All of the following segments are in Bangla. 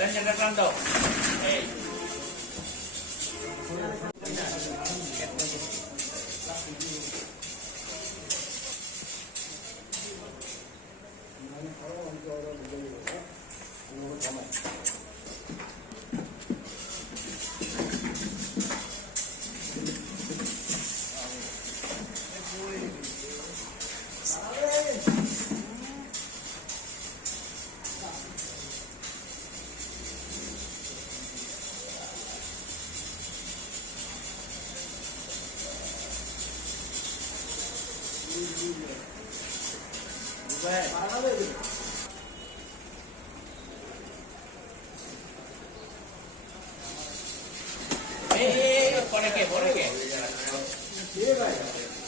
লেঞ্জাটা টান দাও এই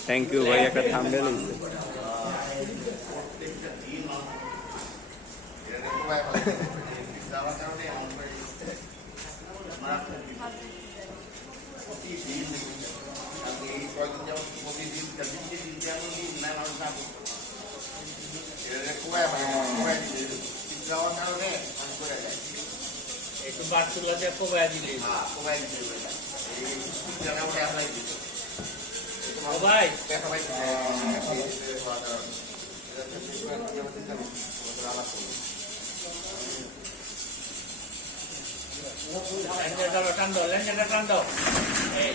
থ্যাংক ইউ ভাই, একটা থাম্বনেল একটু বাড়তুলাতে কোবায় দিলে ও ভাই লেঞ্জাটা টান দাও এই